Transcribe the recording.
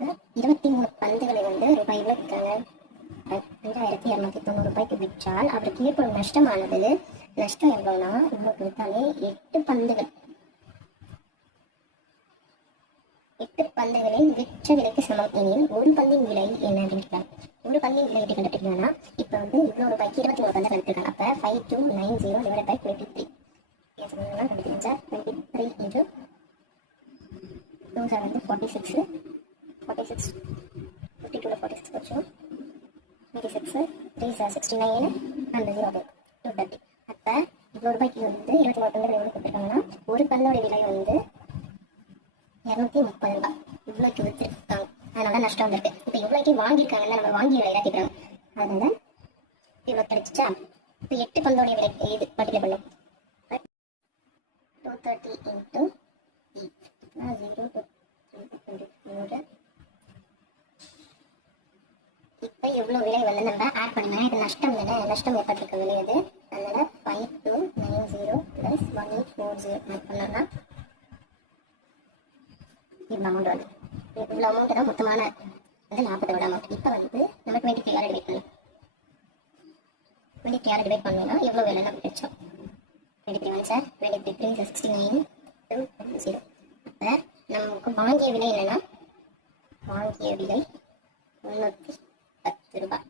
23 பந்துகளை வந்து ரூபாயில் விற்றாங்க. 2290 ரூபாய்க்கு விற்றால் அவருக்கு ஏற்படும் நஷ்டமானது, நஷ்டம் எவ்வளோனா உங்களுக்கு விற்றாலே 8 பந்துகளின் விற்ற விலைக்கு சமம் எனில் ஒரு பந்தின் விலை என்ன அப்படின்னு. ஒரு பந்தின் விலை எப்படி கண்டுபிடிக்கணும்னா, இப்போ வந்து இவ்வளோ ரூபாய்க்கு 23 பந்து கண்டுபிடிக்காங்க. அப்போ 5290 டிவைட் பை 23 கண்டுபிடிங்க சார். 23 இன்ட்டு 2 சார் வந்து 46 52 46 வச்சோம். 86 3 சார் 69 அண்ட் 0 230. அப்போ இவ்வளோ ரூபாய்க்கு வந்து 23 பந்துகள் எவ்வளோ கொடுத்துருக்காங்கன்னா, ஒரு பந்தோட விலை வந்து 230 ரூபாய். இவ்வளோக்கு விற்றுருக்காங்க, அதனால நஷ்டம் வந்திருக்கு. இப்போ இவ்வளோக்கு வாங்கியிருக்காங்கன்னா நம்ம வாங்கிய விலை தான் கேட்குறாங்க, அதனால இவ்வளோ கிடைச்சிச்சா. இப்போ 8 பந்தோடைய விலை இது மல்டிப்ளை பண்ணும். 230 இன்ட்டு 0 to 24. இப்போ எவ்வளோ விலை வந்து நம்ம ஆட் பண்ணலாம். இது நஷ்டம் தானே, நஷ்டம் ஏற்பட்டிருக்க விலை அது. அதனால 5290 + 1840 ஆட் பண்ணோம்னா இவ்வளோ அமௌண்ட் வந்து, இவ்வளோ அமௌண்ட் தான் மொத்தமான வந்து 40 அமௌண்ட். இப்போ வந்து நம்ம 23 டிவைட் பண்ணலாம். 23 டிவைட் பண்ணோம்னா எவ்வளோ விலை நம்ம கிடைச்சோம். 23 1 சார் 23 3 69 2 0. அப்போ நமக்கு வாங்கிய விலை என்னன்னா, வாங்கிய விலை 310 ரூபாய்.